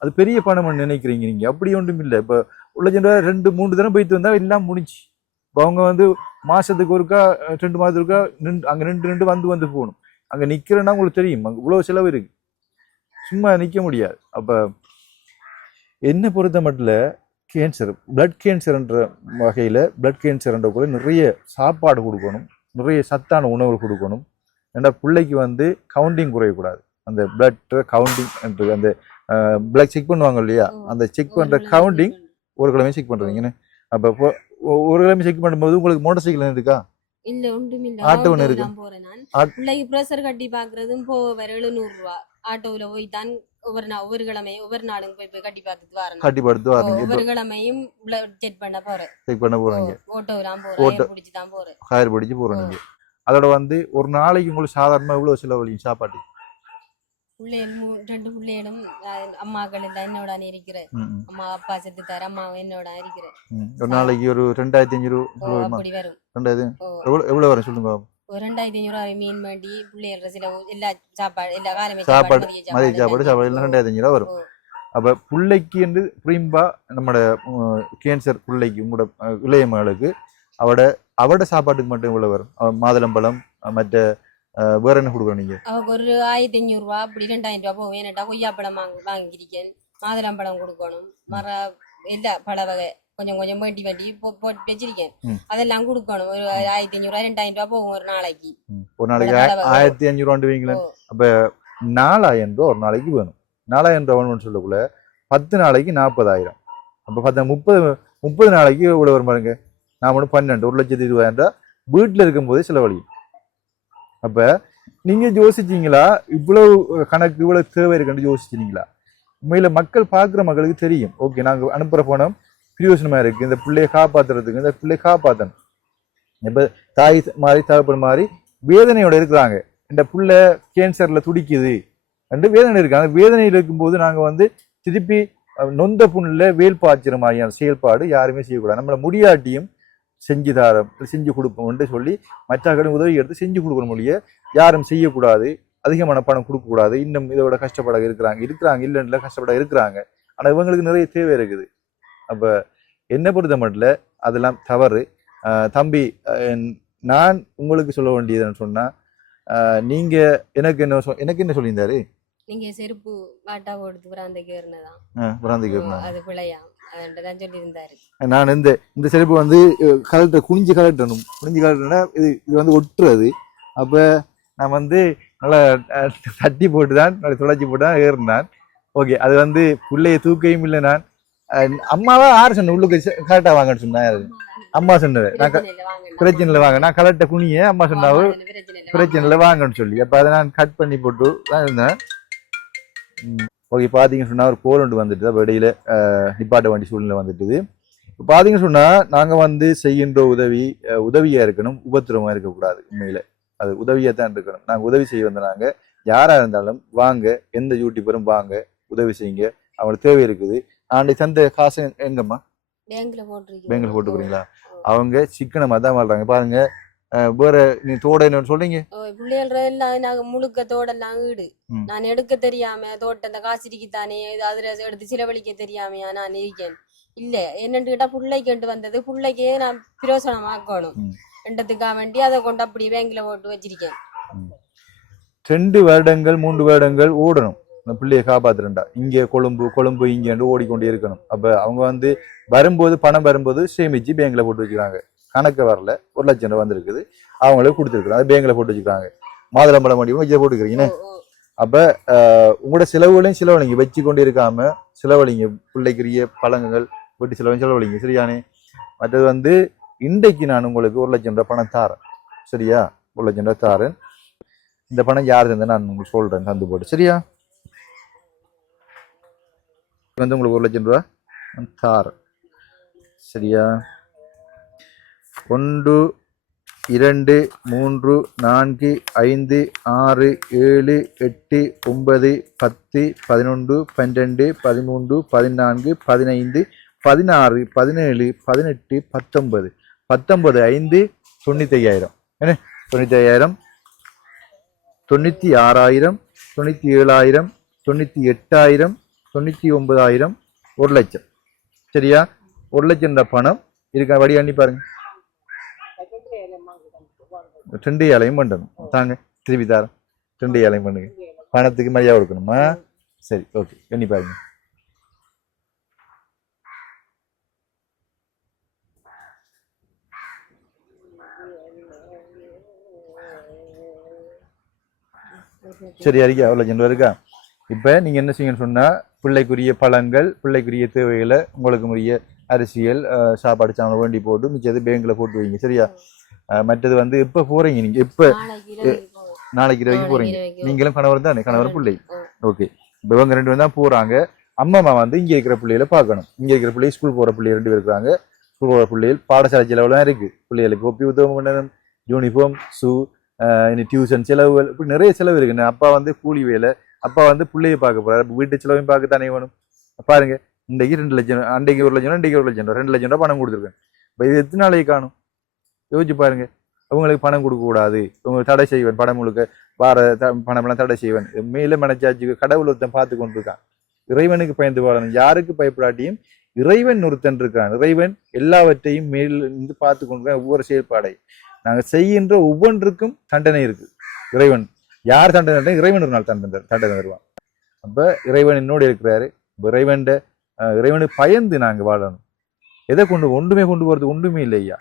அது பெரிய பணம் நினைக்கிறீங்க நீங்க அப்படி ஒன்றும் இல்லை. இப்ப 1 லட்சம் ரூபாய் 2-3 தினம் போயிட்டு வந்தா எல்லாம் முடிஞ்சு. இப்ப அவங்க வந்து மாசத்துக்கு ஒருக்கா 2 மாதத்துக்கு அங்க நின்று வந்து போகணும். அங்க நிக்கிறேன்னா உங்களுக்கு தெரியும் அங்க இவ்வளவு செலவு இருக்கு சும்மா நிக்க முடியாது. அப்ப என்ன பொறுத்த மட்டும் கேன்சர் பிளட் கேன்சர்ன்ற வகையில பிளட் கேன்சர்ன்ற கூட நிறைய சாப்பாடு கொடுக்கணும் நிறைய சத்தான உணவு கொடுக்கணும். ஏன்னா பிள்ளைக்கு வந்து கவுண்டிங் குறையக்கூடாது. அந்த பிளட் கவுண்டிங் அந்த பிளட் செக் பண்ணுவாங்க இல்லையா அந்த செக் பண்ற கவுண்டிங் ஒரு கிழமை செக் பண்றீங்கன்னு. அப்ப ஒரு கிழமை செக் பண்ணும்போது உங்களுக்கு மோட்டார் சைக்கிள் இருக்கா இல்ல ஒன்றும் இல்ல ஆட்டோ ஒன்று இருக்கு போறேன் பிள்ளைக்கு ப்ரெஷர் கட்டி பாக்குறதும் 700 ரூபா ஆட்டோல போய் தான் ஒவ்வொரு கிழமையும் ஒவ்வொரு நாளும் போய் கட்டி பார்த்துட்டு வரணும். ஒவ்வொரு கிழமையும் செக் பண்ண போறேன் ஓட்டோலாம் போறேன் ஹயர் பிடிச்சு போறேன். அதோட வந்து ஒரு நாளைக்கு உங்களுக்கு சாதாரணமா எவ்வளவு செலவழியும் சாப்பாட்டு? பிள்ளைகள் 2 பிள்ளைகளும் அம்மாக்கள் எல்லாம் என்னோட இருக்கிறேன். அம்மா அப்பா செத்து தர அம்மா என்னோட இருக்கிறேன். ஒரு நாளைக்கு ஒரு 2,500 ரூபாய் அப்படி வரும். 2000 எவ்வளவு வரும் சொல்லுங்க? ஒரு 2,500 ரூபாய் மீன் வேண்டி பிள்ளைகள் சில எல்லா சாப்பாடு எல்லா காலமே சாப்பாடு மதிய சாப்பாடு எல்லாம் 2,500 ரூபாய் வரும். அப்ப பிள்ளைக்கு என்று புரியும்பா நம்மட கேன்சர் பிள்ளைக்கு உங்களோட இளைய மகளுக்கு அவட சாப்பாட்டுக்கு மட்டும் இவ்வளவு வரும். மாதுளம்பழம் மற்ற வேற என்ன கொடுக்குறோம் நீங்க? அவங்க ஒரு 1,500 ரூபா அப்படி 2,000 ரூபா போகும். ஏன்னாட்டா கொய்யாப்பழம் வாங்கியிருக்கேன் மாதுளம்பழம் கொடுக்கணும் எல்லா பல வகை கொஞ்சம் கொஞ்சம் வேண்டி வேண்டி போட்டு வச்சிருக்கேன். ம். அதெல்லாம் கொடுக்கணும். ஒரு 1500 2000 போகும் ஒரு நாளைக்கு. ஒரு நாளைக்கு பல வகை. 1500 வைங்களேன். அப்ப 4000 ரூபா ஒரு நாளைக்கு வேணும். 4000 ரூபா வேணும்னு சொல்லக்குள்ள 10 நாளைக்கு 40,000. அப்ப 30 நாளைக்கு இவ்வளவு வரும் பாருங்க. நான் மட்டும் 12 1,20,000 வீட்டுல இருக்கும்போது செலவழி. அப்ப நீங்க யோசிச்சீங்களா இவ்வளவு கணக்கு இவ்வளவு தேவை இருக்குன்னு யோசிச்சீங்களா? உண்மையில மக்கள் பார்க்குற மக்களுக்கு தெரியும். ஓகே நாங்க அனுப்புற பணம் பிரயோஜனமா இருக்கு, இந்த பிள்ளையை காப்பாத்துறதுக்கு, இந்த பிள்ளையை காப்பாற்றணும். இப்ப தாய் மாதிரி தகப்பன் மாதிரி வேதனையோட இருக்கிறாங்க. இந்த புள்ள கேன்சர்ல துடிக்குது என்று வேதனை இருக்காங்க. வேதனையில் இருக்கும்போது நாங்க வந்து திருப்பி நொந்த புண்ணுல வேல் பாய்ச்சிற மாதிரியான செயல்பாடு யாருமே செய்யக்கூடாது. நம்மள முடியாட்டியும் செஞ்சு கொடுப்போம்னு சொல்லி மற்றவர்களும் உதவி எடுத்து செஞ்சு கொடுக்கணும். மொழிய யாரும் செய்யக்கூடாது, அதிகமான பணம் கொடுக்கக்கூடாது. இன்னும் இதோட கஷ்டப்பட இருக்கிறாங்க இல்லைன்னு கஷ்டப்பட இருக்கிறாங்க. ஆனா இவங்களுக்கு நிறைய தேவை இருக்குது. அப்ப என்ன பொறுத்த மட்டும் அதெல்லாம் தவறு. தம்பி, நான் உங்களுக்கு சொல்ல வேண்டியதுன்னு சொன்னா, நீங்க எனக்கு என்ன சொல்லியிருந்தாரு? நீங்க செருப்பு வாட்டா போடுது பிராந்தைக்கு ஏறினதான் அது பிள்ளையா அதுதான் சொல்லி இருந்தாரு. நான் இந்த செருப்பு வந்து குனிஞ்சு கலட்டணும். இது வந்து ஒட்டுறது. அப்ப நான் வந்து நல்லா தட்டி போட்டுதான் துளைச்சி போட்டுதான் ஏறினான். ஓகே, அது வந்து பிள்ளைய தூக்கையும் இல்லை. நான் அம்மாவா யாரு சொன்ன உள்ளுக்கு கரெக்டா வாங்கன்னு சொன்னா? அம்மா சொன்னது. நான் பிரச்சனைல வாங்க, நான் கலட்ட குனிய அம்மா சொன்னாவும் பிரச்சனைல வாங்கன்னு சொல்லி. அப்ப அதை நான் கட் பண்ணி போட்டு தான் இருந்தேன். ஓகே, பாத்தீங்கன்னு சொன்னா ஒரு கோல் ஒன்று வந்துட்டு அப்ப இடையில நிப்பாட்ட வேண்டிய சூழ்நிலை வந்துட்டுது. இப்போ பாத்தீங்கன்னு சொன்னா நாங்க வந்து செய்கின்ற உதவியா இருக்கணும், உபத்திரமா இருக்கக்கூடாது. உண்மையில அது உதவியா தான் இருக்கணும். நாங்க உதவி செய்ய வந்த நாங்க யாரா இருந்தாலும் வாங்க, எந்த யூடியூபரும் வாங்க, உதவி செய்யுங்க. அவங்களுக்கு தேவை இருக்குது. ஆண்டி தந்த காசு எங்கம்மா? பேங்க்ல போட்டுக்கிறீங்களா? அவங்க சிக்கனமா தான் வாழ்றாங்க பாருங்க. வேற நீ தோட என்ன சொல்றீங்க? பிள்ளைகள் நாங்க முழுக்க தோடெல்லாம் வீடு நான் எடுக்க தெரியாம தோட்ட அந்த காசிரிக்கு தானே அதுல எடுத்து செலவழிக்க தெரியாமையா நான் இருக்கேன். இல்ல என்னன்னு கேட்டா பிள்ளைக்கு வந்தது பிள்ளைக்கே நான் பிரயோசனமாக்கணும் என்றதுக்காக வேண்டி அதை கொண்டு அப்படி பேங்க்ல போட்டு வச்சிருக்கேன். 2 வருடங்கள் 3 வருடங்கள் ஓடணும் அந்த பிள்ளையை காப்பாத்துறா. இங்க கொழும்பு இங்க ஓடிக்கொண்டே இருக்கணும். அப்ப அவங்க வந்து வரும்போது பணம் வரும்போது சேமிச்சு பேங்க்ல போட்டு வச்சுக்கிறாங்க. கணக்கு வரல, 1 லட்சம் ரூபாய் வந்திருக்குது, அவங்களே கொடுத்துருக்குறாங்க. அது பேங்க்ல போட்டு வச்சுக்கிறாங்க. மாதுளம்பழம் வண்டியும் இதை போட்டுக்கிறீங்கன்னு. அப்ப உங்களோட செலவழிங்க வச்சு கொண்டு இருக்காம செலவழிங்க. பிள்ளைக்குரிய பழங்கள் வெட்டி செலவழிங்க. சரியானே? மற்றது வந்து இன்றைக்கு நான் உங்களுக்கு 1 லட்சம் ரூபாய் பணம் தாரேன். சரியா? 1 லட்சம் ரூபாய் தாரேன். இந்த பணம் யாரு தந்தா நான் உங்களுக்கு சொல்றேன் தந்து போட்டு. சரியா? வந்து உங்களுக்கு 1 லட்சம் ரூபாய் தாரேன். சரியா? 1 2 3 4 5 6 7 8 9 10 11 12 13 14 15 16 17 18 19 5 95,000 என்ன? 95,000 96,000 97,000 98,000 99,000 1 லட்சம். சரியா? 1 லட்சம் பணம் இருக்க வழி அண்ணி பாருங்க. 2 ஏழையும் பண்ணணும். தாங்க திருப்பி தாரம் 2 ஏழையும் பண்ணுங்க. பணத்துக்கு மரியாதை கொடுக்கணுமா? சரி, ஓகே, எண்ணி பாருங்க. சரி, அறிக்கை 1 லட்சம் ரூபா இருக்கா? இப்ப நீங்க என்ன செய்யணும்னு சொன்னா, பிள்ளைக்குரிய பழங்கள், பிள்ளைக்குரிய தேவைகளை, உங்களுக்கு உரிய அரிசியல் சாப்பாடு சாமான் வேண்டி போட்டு மிச்சது பேங்க்ல போட்டு வைங்க. சரியா? மற்றது வந்து எப்ப போறீங்க? நீங்க எப்ப? நாளைக்கு இரவுக்கு போறீங்க. நீங்களும் கணவர் தானே? கணவர் பிள்ளை. ஓகே, இப்ப இவங்க 2 பேரும் தான் போறாங்க. அம்மா வந்து இங்க இருக்கிற பிள்ளைகளை பார்க்கணும். இங்க இருக்கிற பிள்ளை ஸ்கூல் போற பிள்ளை 2 பேர் இருக்கிறாங்க. ஸ்கூல் போற பிள்ளைகள் பாடசாலை செலவுலாம் இருக்கு. பிள்ளைகளுக்கு கோப்பி உதவம் பண்ணணும், யூனிஃபார்ம், ஷூ, டியூஷன் செலவுகள், இப்படி நிறைய செலவு இருக்குண்ணே. அப்பா வந்து கூலி வேலை, அப்பா வந்து பிள்ளையை பார்க்க போறாரு. வீட்டு செலவையும் பார்க்க தானே வேணும். பாருங்க, இன்றைக்கு 2 லட்சம், அன்றைக்கு 1 லட்சம், இன்றைக்கு 1 லட்சம் ரூபா, 2 லட்சம் ரூபா பணம் கொடுத்துருக்கேன். இப்போ இது எத்தனை நாளைக்கு காணும்? யோசிச்சு பாருங்க. அவங்களுக்கு பணம் கொடுக்க கூடாது, உங்களுக்கு தடை செய்வேன், பணம் முழுக்க பணமெல்லாம் தடை செய்வேன். மேல மனச்சாட்சிக்கு கடவுள் ஒருத்தன் பார்த்து கொண்டிருக்கான். இறைவனுக்கு பயந்து வாழணும். யாருக்கு பயப்படாட்டியும் இறைவன் ஒருத்தன் இருக்கான். இறைவன் எல்லாவற்றையும் மேலிருந்து பார்த்து கொண்டிருக்கான். ஒவ்வொரு செயல்பாடை நாங்கள் செய்கின்ற ஒவ்வொன்றுக்கும் தண்டனை இருக்கு. இறைவன் யார் தண்டனை? இறைவன் ஒரு நாள் தண்டனை தருவான். அப்ப இறைவன் என்னோடு இருக்கிறாரு. இறைவன் இறைவனுக்கு பயந்து நாங்கள் வாழணும். எதை ஒன்றுமே கொண்டு போகிறது ஒன்றுமே இல்லை ஐயா,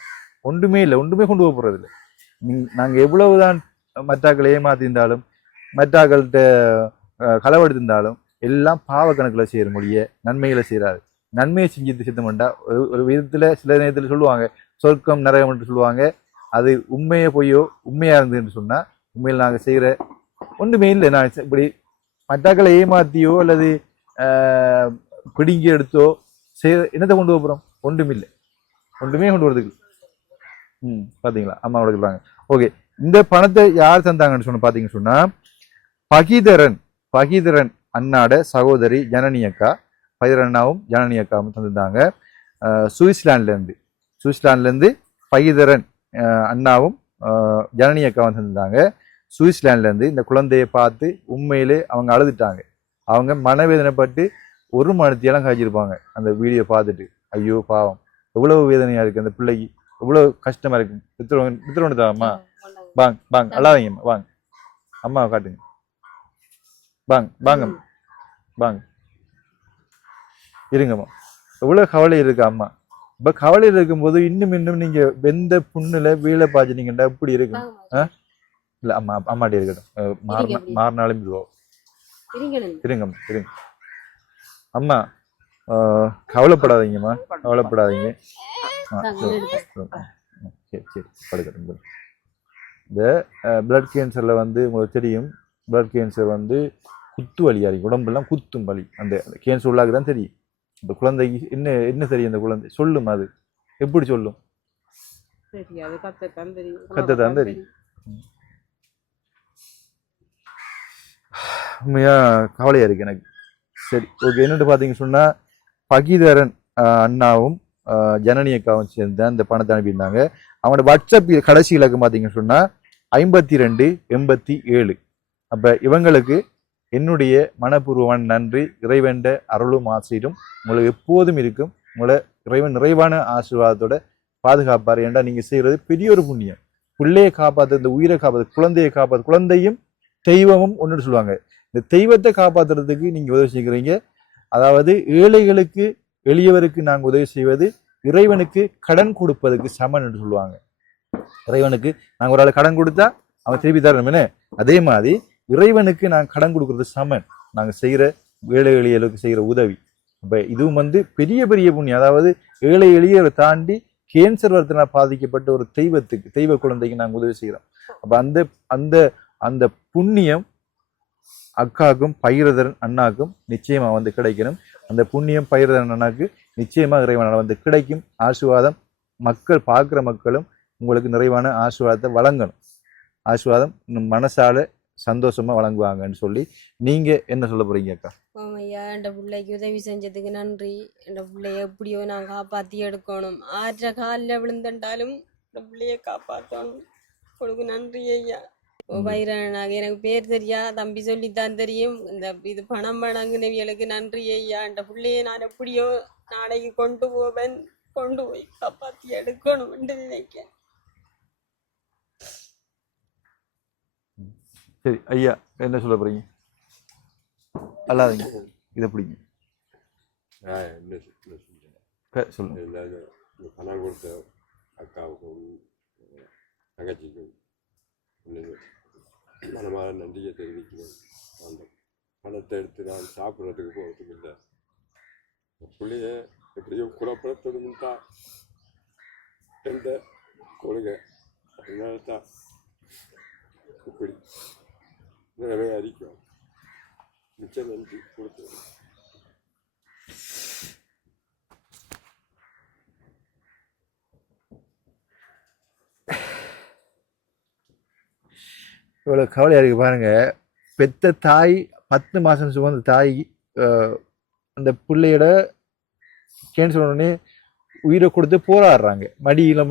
ஒன்றுமே இல்லை, ஒன்றுமே கொண்டு போக போகிறது இல்லை. நாங்கள் எவ்வளவுதான் மற்றாக்களை ஏமாத்திருந்தாலும் மற்றாக்கள்கிட்ட களவெடுத்திருந்தாலும் எல்லாம் பாவ கணக்கில் செய்கிற மொழிய நன்மைகளை செய்கிறாரு. நன்மையை செஞ்சு சித்தம்ண்டா ஒரு விதத்தில் சில நேரத்தில் சொல்லுவாங்க சொர்க்கம் நரகம் என்று சொல்லுவாங்க. அது உண்மையை பொய்யோ உண்மையாக இருந்ததுன்னு சொன்னால் உண்மையில் நாங்கள் செய்கிற ஒன்றுமே இல்லை. நான் இப்படி மற்றாக்களை ஏமாத்தியோ அல்லது பிடுங்கி எடுத்தோ என்னத்தை கொண்டு போகிறோம்? ஒன்றும் இல்லை, ஒன்றுமே கொண்டு வரதுக்கு. பார்த்தீங்களா அம்மாவோட சொல்கிறாங்க. ஓகே, இந்த பணத்தை யார் தந்தாங்கன்னு சொன்ன பார்த்தீங்கன்னு சொன்னால் பகீதரன் அண்ணாட சகோதரி ஜனனி அக்கா, பகீதரன் அண்ணாவும் ஜனனி அக்காவும் தந்திருந்தாங்க. சுவிட்சர்லாண்ட்லேருந்து பகீதரன் அண்ணாவும் ஜனனி அக்காவும் தந்திருந்தாங்க. சுவிட்சர்லாண்ட்லேருந்து இந்த குழந்தையை பார்த்து உண்மையிலே அவங்க அழுதுட்டாங்க. அவங்க மனவேதனைப்பட்டு ஒரு மணித்தியெல்லாம் காய்ச்சிருப்பாங்க அந்த வீடியோ பார்த்துட்டு. ஐயோ பாவம், எவ்வளவு வேதனையா இருக்கு அந்த பிள்ளைக்கு, எவ்வளவு கஷ்டமா இருக்கு. வித்துருவா அம்மா, வாங்க வாங்க, அல்லாதீங்கம்மா, வாங்க அம்மா காட்டுங்க, வாங்க வாங்க வாங்க, இருங்கம்மா. எவ்வளவு கவலை இருக்கு அம்மா. இப்ப கவலையில் இருக்கும்போது இன்னும் நீங்க வெந்த புண்ணுல வீழ பாய்ச்சினீங்கடா எப்படி இருக்கும்? இல்ல அம்மா, அம்மாடி இருக்கட்டும், மாறினாலும் இதுவோ. இருங்கம்மா இருங்க அம்மா, கவலைப்படாதீங்கம்மா, கவலைப்படாதீங்க. சரி சரி, படுக்கட்டும். இந்த பிளட் கேன்சரில் வந்து உங்களுக்கு தெரியும், பிளட் கேன்சர் வந்து குத்து வலியாக இருக்கும், உடம்பெல்லாம் குத்தும் வலி. அந்த கேன்சர் உள்ளாக்கு தான் தெரியும். இந்த குழந்தைக்கு என்ன தெரியும்? அந்த குழந்தை சொல்லும், அது எப்படி சொல்லும்? கத்தத்தான் தெரியும். உண்மையா கவலையா இருக்கு எனக்கு. சரி ஓகே, என்னென்னு பார்த்தீங்கன்னு சொன்னால் பகீதரன் அண்ணாவும் ஜனனி அக்காவும் சேர்ந்து அந்த பணத்தை அனுப்பியிருந்தாங்க. அவனோட வாட்ஸ்அப் கடைசி இலக்கம் பார்த்தீங்கன்னு சொன்னால் 5287. அப்போ இவங்களுக்கு என்னுடைய மனப்பூர்வமான நன்றி. இறைவன் அருளும் ஆசையும் உங்களுக்கு எப்போதும் இருக்கும். உங்களை இறைவன் நிறைவான ஆசீர்வாதத்தோட பாதுகாப்பார். ஏன்டா நீங்கள் செய்கிறது பெரிய ஒரு புண்ணியம். பிள்ளையை காப்பாற்று, இந்த உயிரை காப்பாற்று, குழந்தையை காப்பாற்று. குழந்தையும் தெய்வமும் ஒன்று சொல்லுவாங்க. இந்த தெய்வத்தை காப்பாற்றுறதுக்கு நீங்கள் உதவி செய்கிறீங்க. அதாவது ஏழைகளுக்கு எளியவருக்கு நாங்கள் உதவி செய்வது இறைவனுக்கு கடன் கொடுப்பதுக்கு சமன் என்று சொல்லுவாங்க. இறைவனுக்கு நாங்கள் ஒரு ஆள் கடன் கொடுத்தா அவன் திருப்பி தரணுமே, அதே மாதிரி இறைவனுக்கு நாங்கள் கடன் கொடுக்கறது சமன். நாங்கள் செய்கிற ஏழை எளியலுக்கு செய்கிற உதவி. இப்போ இதுவும் வந்து பெரிய பெரிய புண்ணியம். அதாவது ஏழை எளியரை தாண்டி கேன்சர் வரத்தினால் பாதிக்கப்பட்ட ஒரு தெய்வ குழந்தைக்கு நாங்கள் உதவி செய்கிறோம். அப்போ அந்த அந்த அந்த புண்ணியம் அக்காவுக்கும் பகிரதரன் அண்ணாக்கும் நிச்சயமா வந்து கிடைக்கணும். அந்த புண்ணியம் பகிரதரன் அண்ணாக்கு நிச்சயமாக இறைவனால் வந்து கிடைக்கும். ஆசீர்வாதம் மக்கள் பார்க்குற மக்களும் உங்களுக்கு நிறைவான ஆசீர்வாதத்தை வழங்கணும். ஆசீர்வாதம் மனசால சந்தோஷமா வழங்குவாங்கன்னு சொல்லி நீங்க என்ன சொல்ல போறீங்க அக்கா? ஐயா, என் பிள்ளைக்கு உதவி செஞ்சதுக்கு நன்றி. என் பிள்ளைய எப்படியோ நான் காப்பாற்றி எடுக்கணும். ஆற்ற காலில் விழுந்தாலும் என் பிள்ளைய காப்பாற்றணும். உங்களுக்கு நன்றி ஐயா. பைரனாக எனக்கு பேர் தெரியா, தம்பி சொல்லித்தான் தெரியும். இந்த இது பணம் வழங்குனவியலுக்கு நன்றி ஐயா. என் பிள்ளைய நான் எப்படியோ நாளைக்கு கொண்டு போவேன், கொண்டு போய் காப்பாற்றி எடுக்கணும் என்று நினைக்கிறேன். சரி ஐயா, என்ன சொல்ல போறீங்க? அல்லாதீங்க, இதை பிடிங்க சொல்லுங்க. பணம் கொடுத்த அக்காவுக்கும் தங்கச்சிக்கும் மனமான நன்றியை தெரிவிக்கிறேன். அந்த பணத்தை எடுத்து நான் சாப்பிட்றதுக்கு போகிறதுக்கு இல்லை. பிள்ளைய எப்படியும் குழப்பத்தொடுமுட்டா எந்த கொள்கை, அதனால தான் இப்படி நிறைய அறிக்கும். மிச்ச நன்றி கொடுத்து இவ்வளோ கவலையாக இருக்குது பாருங்க. பெத்த தாய் 10 மாதம் சுமந்த தாய் அந்த பிள்ளையோட கேன்சர் உடனே உயிரை கொடுத்து போராடுறாங்க. மடியில்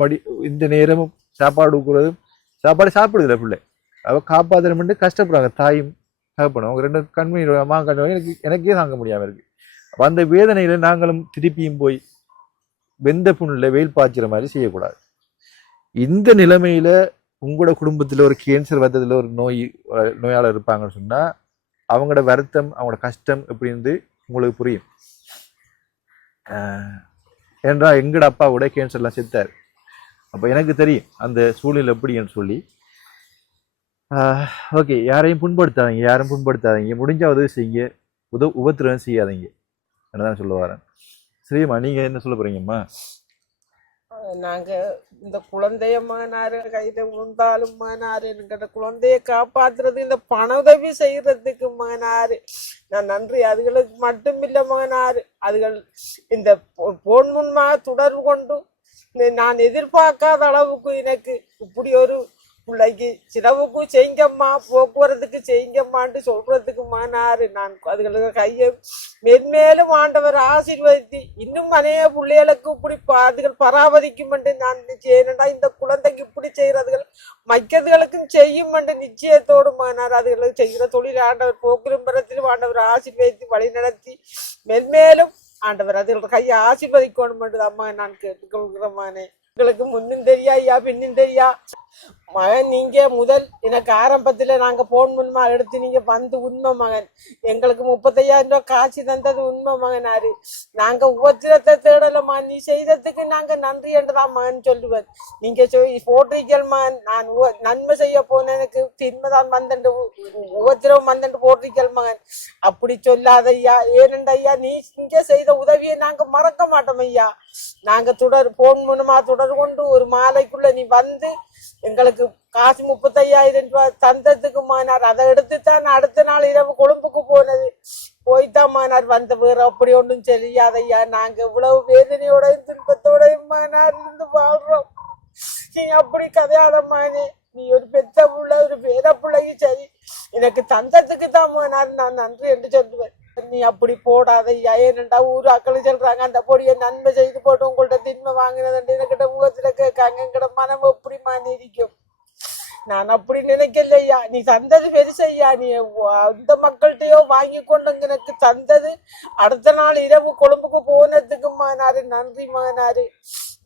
இந்த நேரமும் சாப்பாடு கொடுக்குறதும் சாப்பாடு சாப்பிடுதில்ல பிள்ளை. அவள் காப்பாற்றணும்னு கஷ்டப்படுறாங்க தாயும் தகப்பனும். அவங்க 2 கண்மணி அம்மா கண்ணு எனக்கே தாங்க முடியாமல் இருக்குது. அப்போ அந்த வேதனையில் நாங்களும் திருப்பியும் போய் வெந்த புண்ணில் வெயில் பாய்ச்சிற மாதிரி செய்யக்கூடாது. இந்த நிலைமையில் உங்களோட குடும்பத்தில் ஒரு கேன்சர் வந்ததில் ஒரு நோயாளர் இருப்பாங்கன்னு சொன்னால் அவங்களோட வருத்தம், அவங்களோட கஷ்டம் எப்படின்னு உங்களுக்கு புரியும். ஏன்றா எங்கட அப்பாவோட கேன்சர்லாம் செத்தார். அப்போ எனக்கு தெரியும் அந்த சூழ்நிலை எப்படின்னு சொல்லி. ஓகே, யாரையும் புண்படுத்தாதீங்க, முடிஞ்சா உதவி செய்யுங்க, உபத்திரம் செய்யாதீங்க என்னதான் சொல்ல வரேன். சரிம்மா, நீங்கள் என்ன சொல்ல போகிறீங்கம்மா? நாங்க இந்த குழந்தைய மகனாரு கையில விழுந்தாலும் மகனாரு என்கிட்ட குழந்தைய காப்பாத்துறது, இந்த பண உதவி செய்யறதுக்கு மகனாரு நான் நன்றி. அதுகளுக்கு மட்டுமில்ல மகனாரு, அதுகள் இந்த போன் முன்மாக தொடர்பு கொண்டு நான் எதிர்பார்க்காத அளவுக்கு எனக்கு இப்படி ஒரு பிள்ளைக்கு சிலவுக்கு செய்யுங்கம்மா, போக்குவரத்துக்கு செய்யுங்கம்மான்ட்டு சொல்றதுக்கு மகனாரு நான் அதுகளுக்கு கையை மென்மேலும் ஆண்டவர் ஆசீர்வதித்து இன்னும் அநேக பிள்ளைகளுக்கு இப்படி அதுகள் பராமரிக்கும் என்று நான் செய்யணும்டா. இந்த குழந்தைக்கு இப்படி செய்யறதுகள் மற்றதுகளுக்கும் செய்யும் என்று நிச்சயத்தோடு மகனார் அதுகளுக்கு செய்கிற தொழில் ஆண்டவர் போக்குவரத்திலும் ஆண்டவர் ஆசீர்வதித்து வழி நடத்தி மென்மேலும் ஆண்டவர் அதுகளோட கையை ஆசீர்வதிக்கணும் என்று அம்மா நான் கேட்டுக்கொள்கிறேன். உங்களுக்கு முன்னும் தெரியா ஐயா பின்னும் தெரியா மகன். நீங்க முதல் எனக்கு ஆரம்பத்துல நாங்க போன் மூலமா எடுத்து நீங்க வந்து உண்மை மகன் எங்களுக்கு 35,000 ரூபாய் காசு தந்தது உண்மை மகனாரு. நாங்க உபத்திரத்தை தேடலம்மா, நீ செய்ததுக்கு நாங்க நன்றி என்றுதான் மகன் சொல்லுவேன். நீங்க போடுறீர்கள் மகன், நான் நன்மை செய்ய போன எனக்கு தின்மைதான் வந்தண்டு உபத்திரம் வந்தண்டு போடுறீர்கள் மகன். அப்படி சொல்லாத ஐயா. ஏனென்ற ஐயா, நீ இங்க செய்த உதவியை நாங்க மறக்க மாட்டோம் ஐயா. நாங்க போன் மூலமா தொடர் கொண்டு ஒரு மாலைக்குள்ள நீ வந்து எங்களுக்கு காசு 35,000 ரூபாய் தந்ததுக்கு மானார். அதை எடுத்துத்தான் அடுத்த நாள் இரவு கொழும்புக்கு போனது. போய்தான் மானார் வந்த பேர். அப்படி ஒன்றும் தெரியாதையா. நாங்க இவ்வளவு வேதனையோடையும் துன்பத்தோடையும் மானார் இருந்து வாழ்றோம். நீ அப்படி கதையாத மானே. நீ ஒரு பெத்த புள்ள, ஒரு பேர பிள்ளைக்கு சரி எனக்கு தந்ததுக்கு தான் மானார் நான் நன்றி என்று சொல்லுவேன். நீ அப்படி போடாதையா. ஏனண்டா ஊர் ஆக்கள் சொல்றாங்க அந்த பொடியை நன்மை செய்து போட்டு உங்கள்ட்ட தின்மை வாங்கினது என்கிட்ட முகத்துல கேட்காங்க. எங்கிட்ட மனம் எப்படி மாறிக்கும். நான் அப்படி நினைக்கலையா. நீ தந்தது பெருசையா. நீ அந்த மக்கள்கிட்டயோ வாங்கி கொண்டு எனக்கு தந்தது அடுத்த நாள் இரவு கொழும்புக்கு போனதுக்கு மகனாரு நன்றி மகனாரு.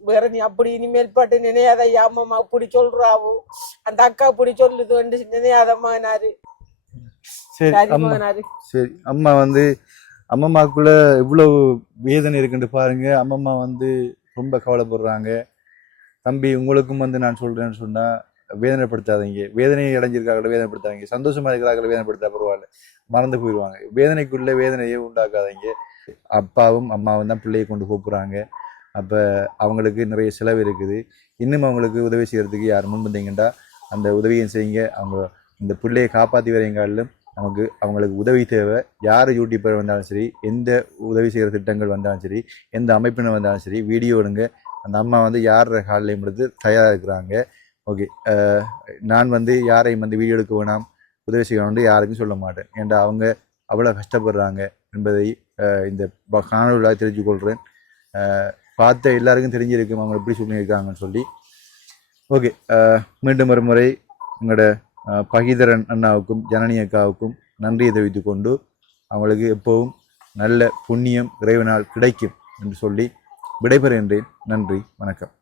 வேற நீ அப்படி இனிமேல் பாட்டு நினையாதையா. அம்மா அப்படி சொல்றாவோ, அந்த அக்கா அப்படி சொல்லுது நினையாத மகனாரு. சரி அம்மா அம்மம்மாக்குள்ள இவ்வளவு வேதனை இருக்குன்னு பாருங்க. அம்மம்மா ரொம்ப கவலைப்படுறாங்க. தம்பி, உங்களுக்கும் நான் சொல்றேன்னு சொன்னா வேதனைப்படுத்தாதீங்க. வேதனையை அடைஞ்சிருக்காங்கள வேதனைப்படுத்தாதீங்க. சந்தோஷமா இருக்கிறாங்கள வேதனைப்படுத்தா பரவாயில்ல, மறந்து போயிடுவாங்க. வேதனைக்குள்ள வேதனையை உண்டாக்காதீங்க. அப்பாவும் அம்மாவும் தான் பிள்ளையை கொண்டு போறாங்க. அப்ப அவங்களுக்கு நிறைய செலவு இருக்குது. இன்னும் அவங்களுக்கு உதவி செய்யறதுக்கு யார் முன் வந்தீங்கன்னா அந்த உதவியும் செய்யுங்க. அவங்க இந்த பிள்ளையை காப்பாற்றி வரையங்காலும் அவங்களுக்கு உதவி தேவை. யார் யூடியூபர் வந்தாலும் சரி, எந்த உதவி செய்கிற திட்டங்கள் வந்தாலும் சரி, எந்த அமைப்பினர் வந்தாலும் சரி, வீடியோ எடுங்க. அந்த அம்மா யார் காலையும் எடுத்து தயாராக இருக்கிறாங்க. ஓகே, நான் யாரையும் வீடியோ எடுக்க வேணாம், உதவி செய்யணும்னு யாருக்கும் சொல்ல மாட்டேன். ஏன்டா அவங்க அவ்வளோ கஷ்டப்படுறாங்க என்பதை இந்த காணொலியாக தெரிஞ்சுக்கொள்கிறேன். பார்த்த எல்லாருக்கும் தெரிஞ்சிருக்கும் அவங்க எப்படி சொல்லியிருக்காங்கன்னு சொல்லி. ஓகே, மீண்டும் ஒரு முறை உங்களோட பகிதரன் அண்ணாவுக்கும் ஜனனி அக்காவுக்கும் நன்றியை தெரிவித்துக் கொண்டு அவங்களுக்கு எப்பவும் நல்ல புண்ணியம் இறைவனால் கிடைக்கும் என்று சொல்லி விடைபெறுகின்றேன். நன்றி, வணக்கம்.